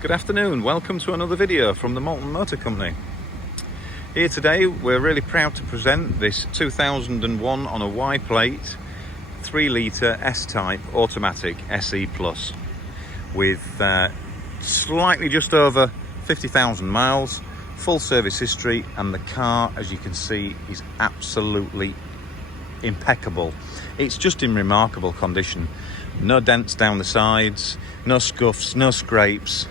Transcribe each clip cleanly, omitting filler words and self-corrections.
Good afternoon, welcome to another video from the Malton Motor Company. Here today we're really proud to present this 2001 on a Y plate 3 litre S-Type automatic SE Plus with slightly just over 50,000 miles, full service history, and the car, as you can see, is absolutely impeccable. It's just in remarkable condition. No dents down the sides, no scuffs, no scrapes,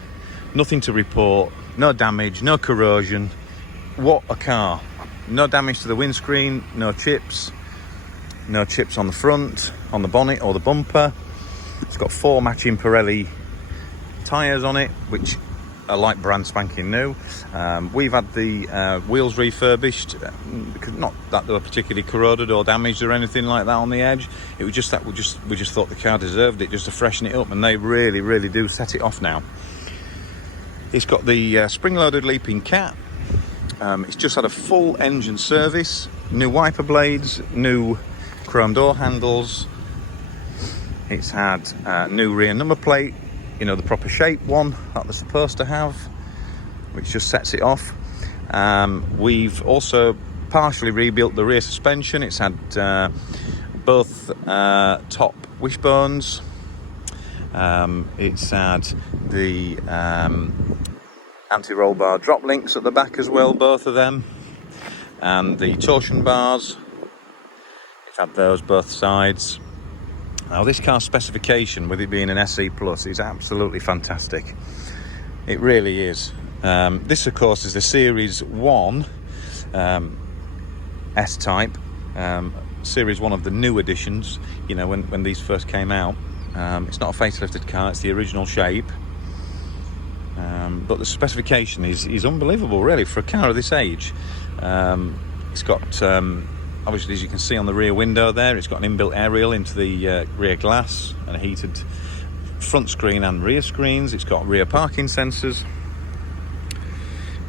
nothing to report, no damage, no corrosion. What a car. No damage to the windscreen, no chips on the front, on the bonnet or the bumper. It's got 4 matching Pirelli tyres on it, which are like brand spanking new. We've had the wheels refurbished, because not that they were particularly corroded or damaged or anything like that on the edge. It was just that we just thought the car deserved it, just to freshen it up, and they really do set it off now. It's got the spring-loaded leaping cat. It's just had a full engine service, new wiper blades, new chrome door handles. It's had new rear number plate, you know, the proper shape one that they're supposed to have, which just sets it off. We've also partially rebuilt the rear suspension. It's had both top wishbones. It's had the anti-roll bar drop links at the back as well, both of them, and the torsion bars. It's had those both sides. Now this car's specification, with it being an SE Plus, is absolutely fantastic. It really is. This of course is the Series 1 S-Type, Series 1 of the new editions, you know, when these first came out. It's not a facelifted car, it's the original shape. But the specification is unbelievable, really, for a car of this age. It's got, obviously, as you can see on the rear window there, it's got an inbuilt aerial into the rear glass and a heated front screen and rear screens. It's got rear parking sensors.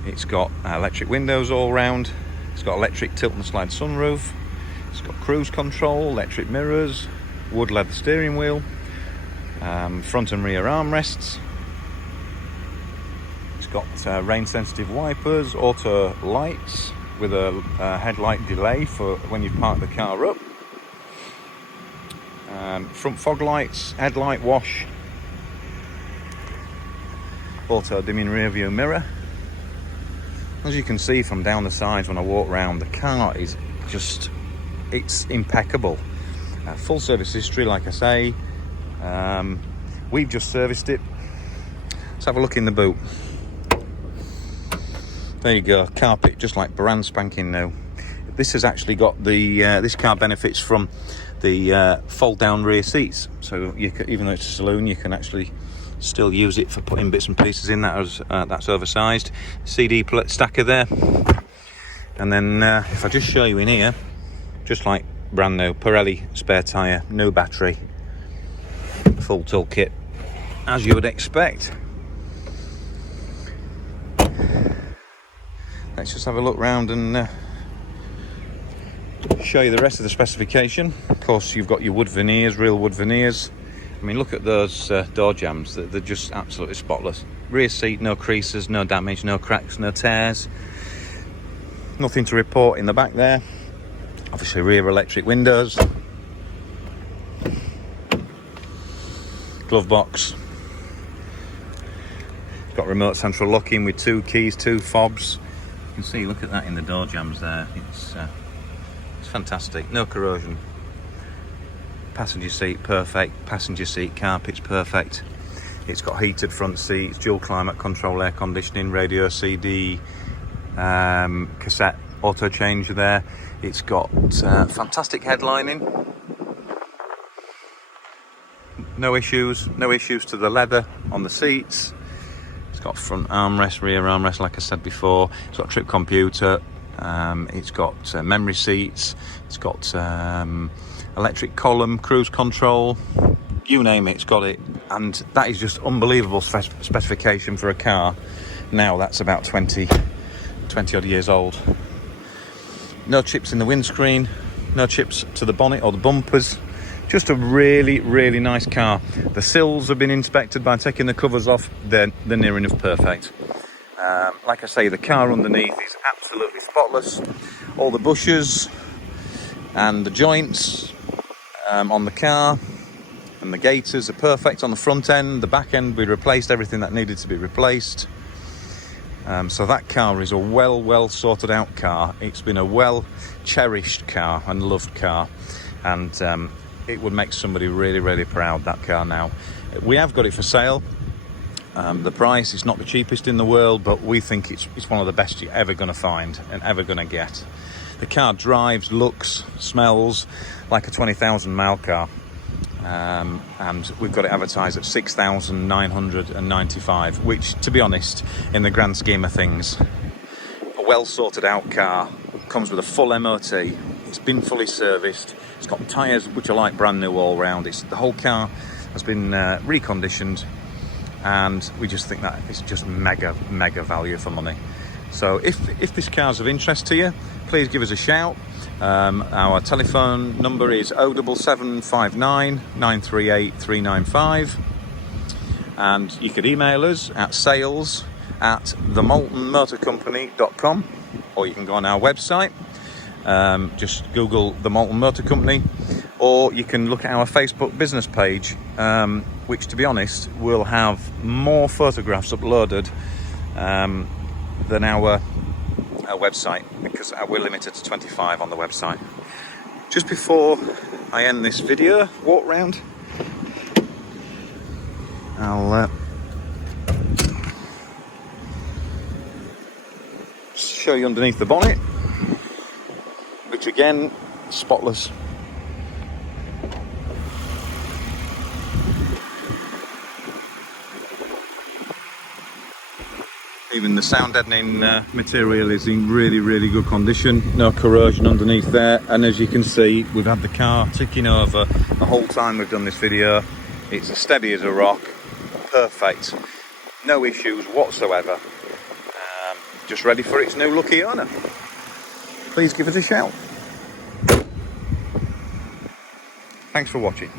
It's got electric windows all round. It's got electric tilt and slide sunroof. It's got cruise control, electric mirrors, wood leather steering wheel, front and rear armrests. It's got rain sensitive wipers, auto lights with a headlight delay for when you park the car up, front fog lights, headlight wash, auto dimming rear view mirror. As you can see from down the sides when I walk around, the car is just, it's impeccable. Full service history, like I say. We've just serviced it. Let's have a look in the boot. There you go, carpet just like brand spanking new. This has actually got the this car benefits from the fold down rear seats, so you can, even though it's a saloon, you can actually still use it for putting bits and pieces in. That's oversized. CD stacker there, and then if I just show you in here, just like brand new Pirelli spare tyre, new battery, full toolkit as you would expect. Let's just have a look round and show you the rest of the specification. Of course, you've got your wood veneers, real wood veneers. I mean, look at those door jambs, they're just absolutely spotless. Rear seat, no creases, no damage, no cracks, no tears. Nothing to report in the back there. Obviously rear electric windows. Glove box. It's got remote central locking with 2 keys, 2 fobs. You can see, look at that in the door jambs there. It's fantastic. No corrosion. Passenger seat perfect. Passenger seat carpet's perfect. It's got heated front seats, dual climate control, air conditioning, radio, CD, cassette auto change there. It's got fantastic headlining. No issues to the leather on the seats. It's got front armrest, rear armrest, like I said before. It's got a trip computer. It's got memory seats. It's got electric column, cruise control. You name it, it's got it. And that is just unbelievable specification for a car now that's about 20 odd years old. No chips in the windscreen, no chips to the bonnet or the bumpers. Just a really, really nice car. The sills have been inspected by taking the covers off. They're near enough perfect. Like I say, the car underneath is absolutely spotless. All the bushes and the joints on the car and the gaiters are perfect on the front end. The back end, we replaced everything that needed to be replaced. So that car is a well sorted out car. It's been a well cherished car and loved car, and it would make somebody really proud, that car now. We have got it for sale. The price is not the cheapest in the world, but we think it's one of the best you're ever going to find and ever going to get. The car drives, looks, smells like a 20,000 mile car. And we've got it advertised at 6,995, which, to be honest, in the grand scheme of things, a well sorted out car. Comes with a full MOT. It's been fully serviced. It's got tyres which are like brand new all round. The whole car has been reconditioned, and we just think that it's just mega value for money. So if this car's of interest to you, please give us a shout. Our telephone number is 07759 938 395, and you could email us at sales@themaltonmotorcompany.com, or you can go on our website. Just Google the Malton Motor Company, or you can look at our Facebook business page, which, to be honest, will have more photographs uploaded than our website, because we're limited to 25 on the website. Just before I end this video walk round, I'll show you underneath the bonnet, which again, spotless. Even the sound deadening material is in really good condition. No corrosion underneath there, and as you can see, we've had the car ticking over the whole time we've done this video. It's as steady as a rock, perfect, no issues whatsoever. Just ready for its new lucky owner. Please give us a shout. Thanks for watching.